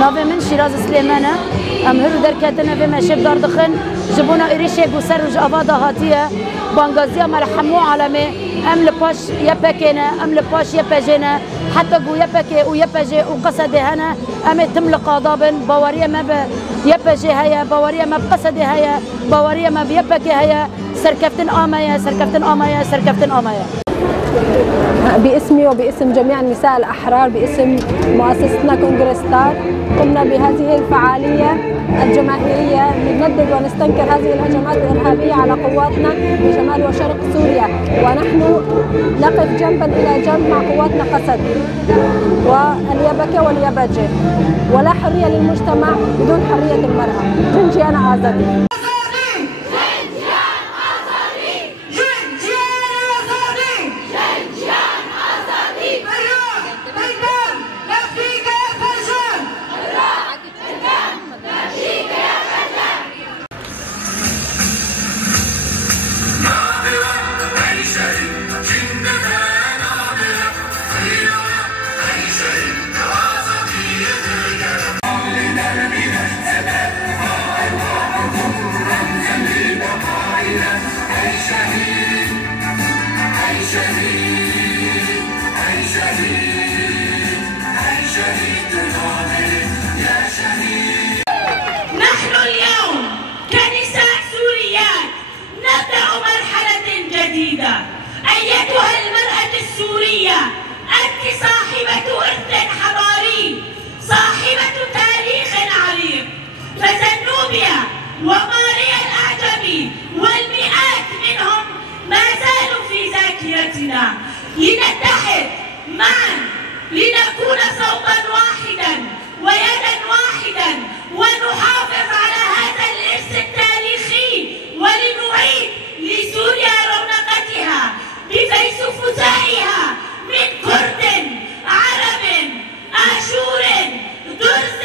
نافي من شيراز سليمانة أمهرو دركاتنا في مشيب دار دخن جبونا إريشيك وسرج أفادا هاتية بانغازية مرحمو عالمي أم لباش يبكينا أم لباش يبجينا حتى قو يبكي ويبجي وقصدي هنا أم تملق غضابا باورية ما يبجي هيا باورية ما بقصدي هيا باورية ما بيبكي هيا سركفتن آمايا سركفتن آمايا سركفتن آمايا. باسمي وباسم جميع النساء الأحرار باسم مؤسستنا كونغرستار قمنا بهذه الفعالية الجماهيرية لنندد ونستنكر هذه الهجمات الإرهابية على قواتنا بشمال وشرق سوريا، ونحن نقف جنبا إلى جنب مع قواتنا قسد واليبكة واليبجة، ولا حرية للمجتمع بدون حرية المرأة. جنجيان آزادي. نحن اليوم كنساء سوريات نبدأ مرحلة جديدة. أيتها المرأة السورية، أنت صاحبة إرث حضاري، صاحبة تاريخ عريق، فزنوبيا وماريا الأعجمي والمئات منهم ما زالوا في ذاكرتنا. لنتحد معا لنكون صوتا واحدا ويدا واحدا ونحافظ على هذا الإرث التاريخي، ولنعيد لسوريا رونقتها بفيسفسائها من كرد عرب آشور درز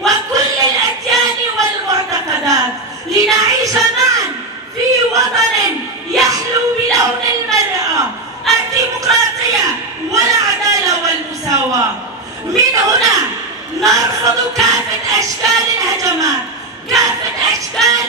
وكل الأديان والمعتقدات، لنعيش معا في وطن يحلو بلون المرأة الديمقراطية والعدالة والمساواة. من هنا نرفض كافة أشكال الهجمات، كافة أشكال